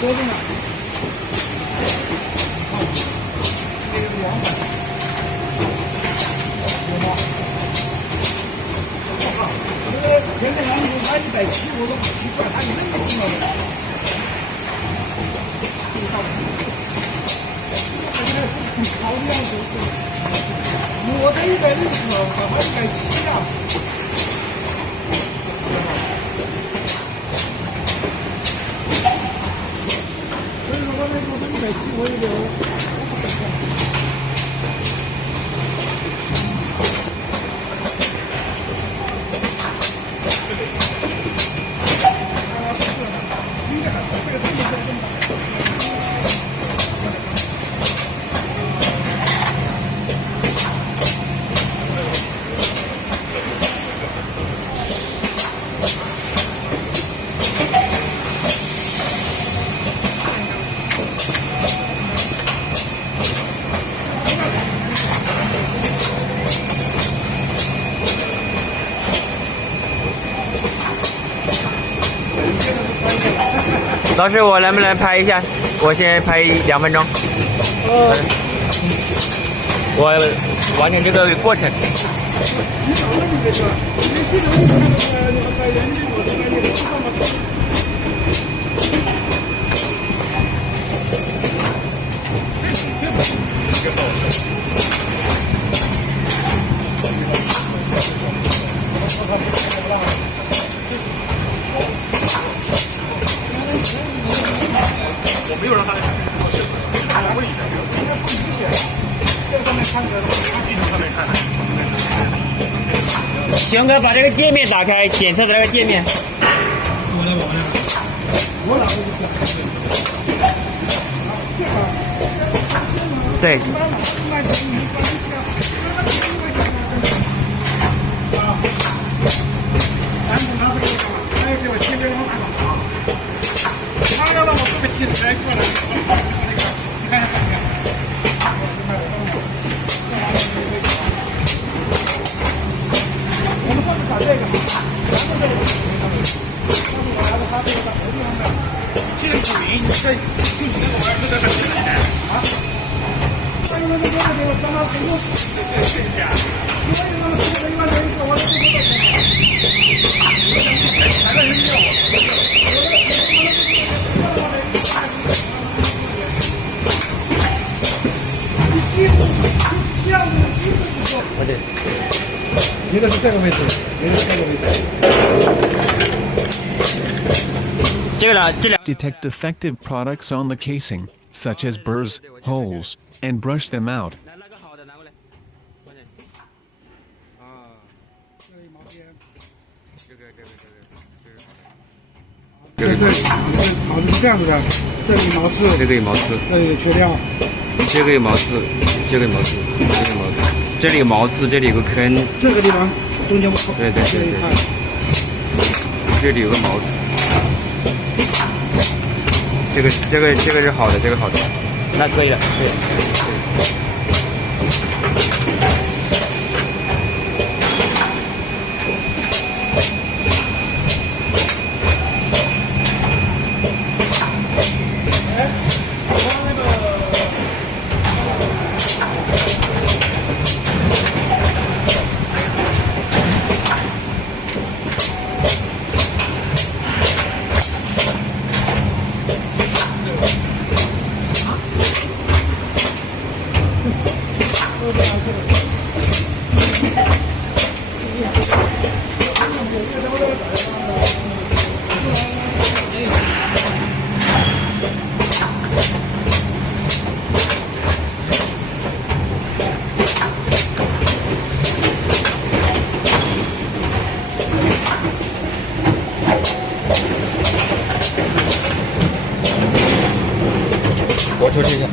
多的呢。现在俺们买170，我都不奇怪，他能不能了？好的样子，我的160，他170啊。所以说我那个170，我也就。老师，我能不能拍一下？我先拍2分钟。我完成这个过程。我没有让他来看，我是问一下，这上面看的，从技术上面看的。熊哥，把这个界面打开，检测的那个界面。我来玩呀！我哪个对。他要让我这个器材过来，你看一下怎么样？我们上次搞这个，我拿着他这个在头地上的，现在股民在就你那个玩意儿是在很简单啊。他用那个给我帮他回用，试一下。因为他们这个1万多一个，我这个多少钱？还在扔掉我。对，你的是这个位置，你的是这个位置。这个呢，这两 detect defective products on the casing, such as burrs, holes, and brush them out. 那个好的拿过来。啊，这一毛边。这个。好的是这样子的，这里毛刺，这个有毛刺，这里有缺料，这个有毛刺，这个有毛刺，这个有毛刺，这里有毛刺，这里有个坑，这个地方中间对，这里有个毛刺，这个是好的，这个好的，那可以了，可以。我出去一下。